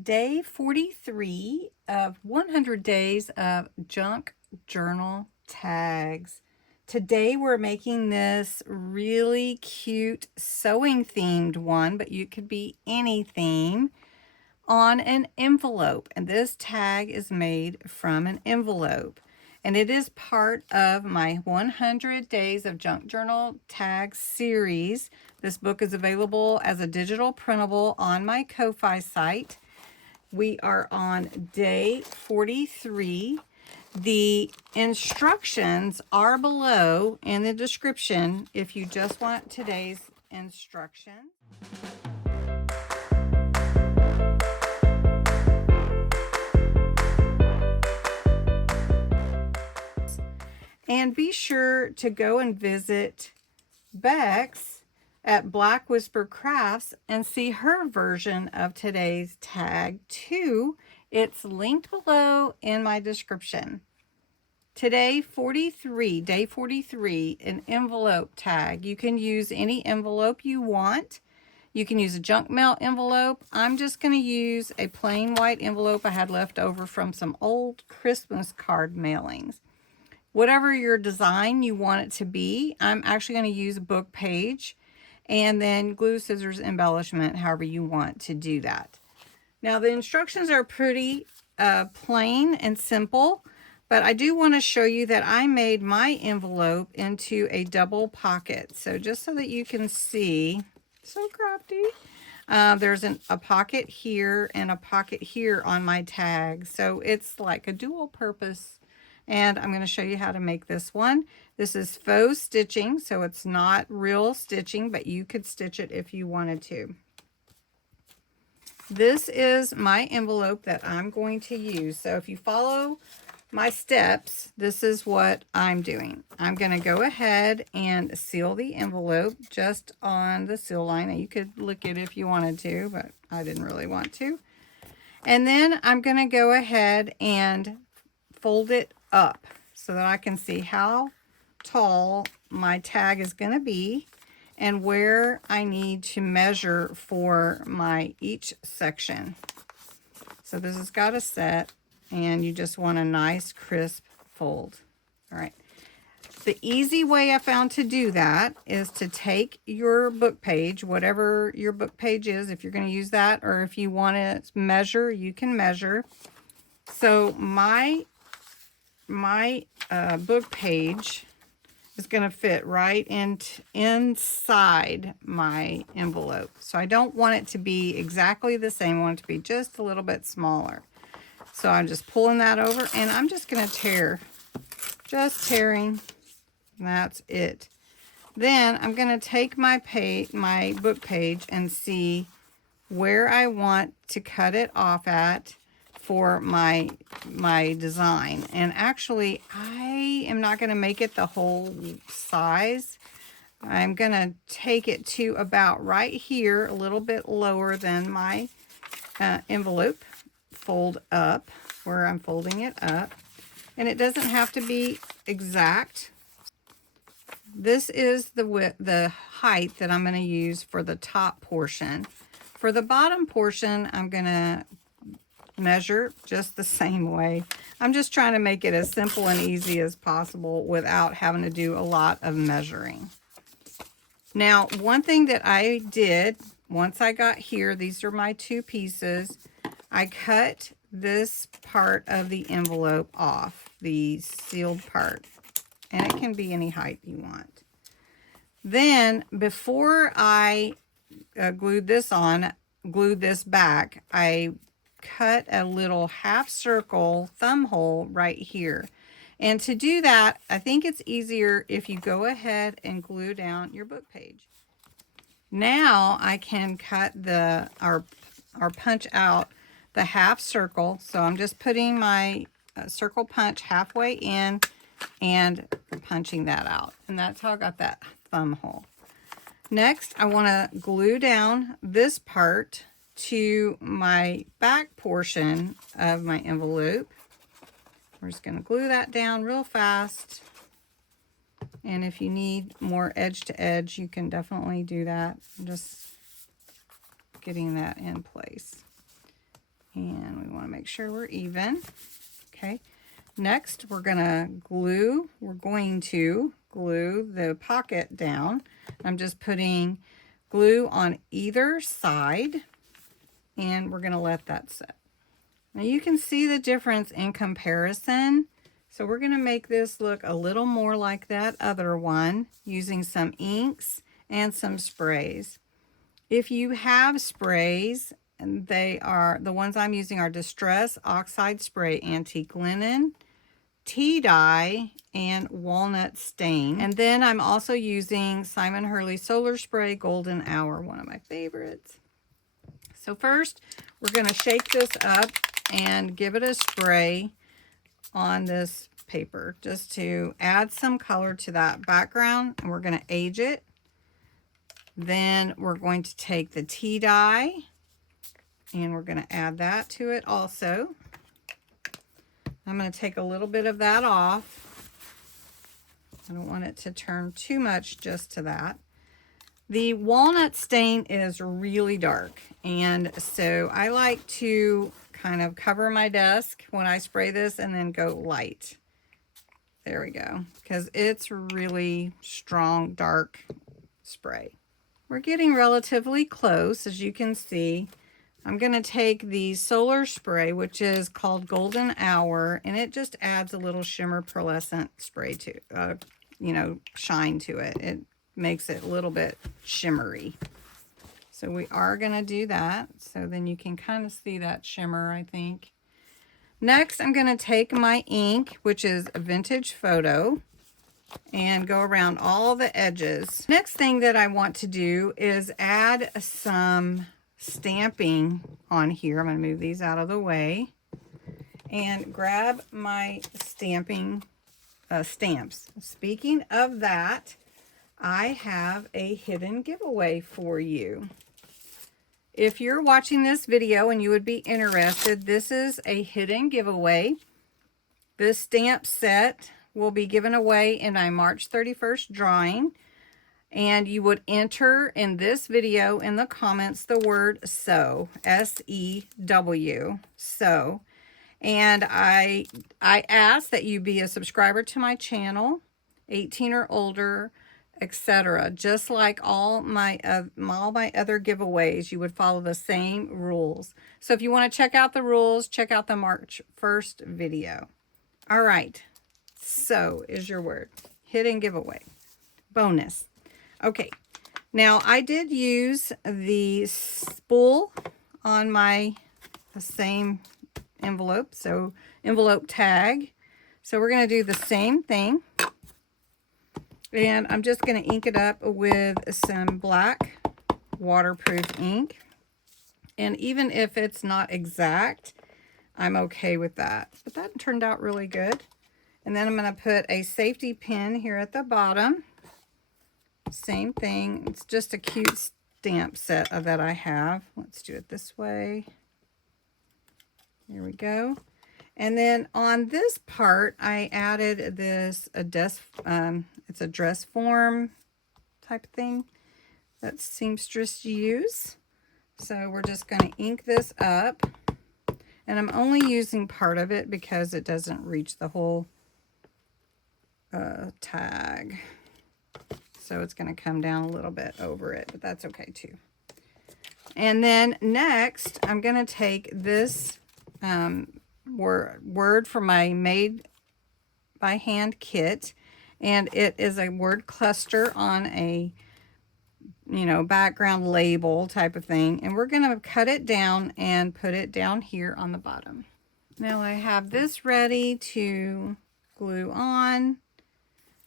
Day 43 of 100 days of junk journal tags. Today we're making this really cute sewing themed one, but you could be any theme, on an envelope. And this tag is made from an envelope. And it is part of my 100 Days of Junk Journal Tags series. This book is available as a digital printable on my Ko-Fi site. We are on day 43. The instructions are below in the description if you just want today's instructions. And be sure to go and visit Bexx at Black Whisper Crafts and see her version of today's tag too. It's linked below in my description. Today, day 43, an envelope tag. You can use any envelope you want. You can use a junk mail envelope. I'm just going to use a plain white envelope I had left over from some old Christmas card mailings. Whatever your design you want it to be, I'm actually going to use a book page and then glue, scissors, embellishment, however you want to do that. Now the instructions are pretty plain and simple, but I do want to show you that I made my envelope into a double pocket. So just so that you can see, so crafty. There's a pocket here and a pocket here on my tag. So it's like a dual purpose. And I'm going to show you how to make this one. This is faux stitching, so it's not real stitching, but you could stitch it if you wanted to. This is my envelope that I'm going to use. So if you follow my steps, this is what I'm doing. I'm going to go ahead and seal the envelope just on the seal line. You could lick it if you wanted to, but I didn't really want to. And then I'm going to go ahead and fold it up so that I can see how tall my tag is going to be and where I need to measure for my each section. So this has got a set, and you just want a nice crisp fold. All right. The easy way I found to do that is to take your book page, whatever your book page is, if you're going to use that, or if you want to measure, you can measure. So my book page is going to fit right inside my envelope. So I don't want it to be exactly the same. I want it to be just a little bit smaller. So I'm just pulling that over, and I'm just going to tear. Just tearing. That's it. Then I'm going to take my book page and see where I want to cut it off at for my design. And actually, I am not going to make it the whole size. I'm going to take it to about right here, a little bit lower than my envelope fold up, where I'm folding it up. And it doesn't have to be exact. This is the height that I'm going to use for the top portion. For the bottom portion, I'm going to measure just the same way. I'm just trying to make it as simple and easy as possible without having to do a lot of measuring. Now, one thing that I did once I got here, these are my two pieces, I cut this part of the envelope off, the sealed part, and it can be any height you want. Then before I glued this back, I cut a little half circle thumb hole right here. And to do that, I think it's easier if you go ahead and glue down your book page. Now I can cut or punch out the half circle. So I'm just putting my circle punch halfway in and punching that out. And that's how I got that thumb hole. Next, I want to glue down this part to my back portion of my envelope. We're just going to glue that down real fast. And if you need more edge to edge, you can definitely do that. I'm just getting that in place. And we want to make sure we're even. Okay. Next, we're going to glue the pocket down. I'm just putting glue on either side, and we're going to let that set. Now you can see the difference in comparison. So we're going to make this look a little more like that other one using some inks and some sprays. If you have sprays, and the ones I'm using are Distress Oxide Spray Antique Linen, Tea Dye, and Walnut Stain. And then I'm also using Simon Hurley Solar Spray Golden Hour, one of my favorites. So first, we're going to shake this up and give it a spray on this paper just to add some color to that background, and we're going to age it. Then we're going to take the tea dye and we're going to add that to it also. I'm going to take a little bit of that off. I don't want it to turn too much just to that. The walnut stain is really dark, and so I like to kind of cover my desk when I spray this and then go light. There we go, because it's really strong, dark spray. We're getting relatively close, as you can see. I'm going to take the solar spray, which is called Golden Hour, and it just adds a little shimmer pearlescent spray to, shine to it. It makes it a little bit shimmery. So we are going to do that. So then you can kind of see that shimmer, I think. Next, I'm going to take my ink, which is a Vintage Photo, and go around all the edges. Next thing that I want to do is add some stamping on here. I'm going to move these out of the way and grab my stamping stamps. Speaking of that, I have a hidden giveaway for you. If you're watching this video and you would be interested, this is a hidden giveaway. This stamp set will be given away in my March 31st drawing. And you would enter in this video in the comments the word sew, S-E-W, sew. And I ask that you be a subscriber to my channel, 18 or older, etc. Just like all my other giveaways, you would follow the same rules. So if you want to check out the rules, check out the March 1st video. All right, sew is your word. Hidden giveaway. Bonus. Okay, now I did use the spool on my same envelope, so envelope tag. So we're going to do the same thing. And I'm just going to ink it up with some black waterproof ink. And even if it's not exact, I'm okay with that. But that turned out really good. And then I'm going to put a safety pin here at the bottom. Same thing. It's just a cute stamp set that I have. Let's do it this way. Here we go. And then on this part, I added this it's a dress form type thing that seamstress use. So we're just going to ink this up, and I'm only using part of it because it doesn't reach the whole tag. So it's going to come down a little bit over it, but that's okay too. And then next, I'm going to take this word from my Made by Hand kit, and it is a word cluster on a background label type of thing, and we're going to cut it down and put it down here on the bottom. Now I have this ready to glue on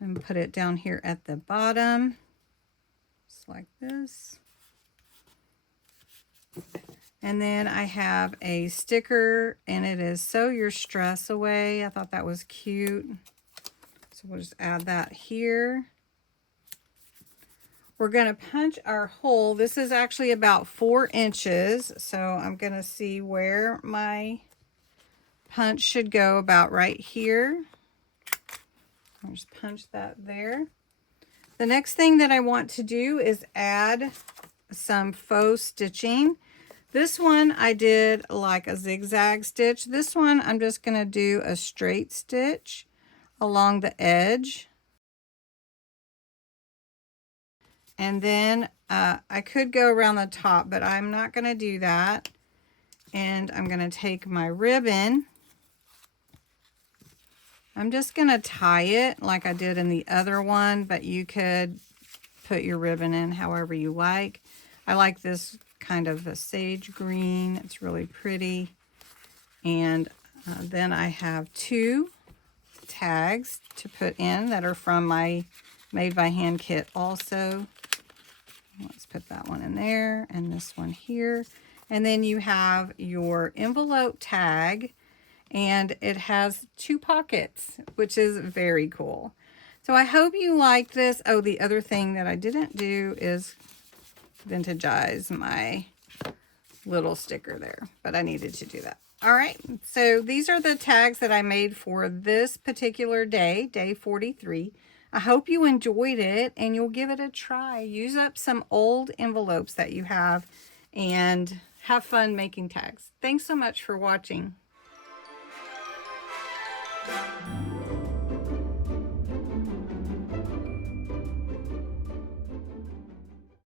and put it down here at the bottom, just like this. And then I have a sticker, and it is Sew Your Stress Away. I thought that was cute. So we'll just add that here. We're going to punch our hole. This is actually about 4 inches. So I'm going to see where my punch should go, about right here. I'll just punch that there. The next thing that I want to do is add some faux stitching. This one I did like a zigzag stitch. This one I'm just going to do a straight stitch along the edge. And then I could go around the top, but I'm not going to do that. And I'm going to take my ribbon. I'm just going to tie it like I did in the other one, but you could put your ribbon in however you like. I like this kind of a sage green. It's really pretty. And then I have 2 tags to put in that are from my Made by Hand kit also. Let's put that one in there and this one here. And then you have your envelope tag, and it has 2 pockets, which is very cool. So I hope you like this. Oh, the other thing that I didn't do is vintagize my little sticker there, but I needed to do that. All right, so these are the tags that I made for this particular day, day 43. I hope you enjoyed it and you'll give it a try. Use up some old envelopes that you have and have fun making tags. Thanks so much for watching.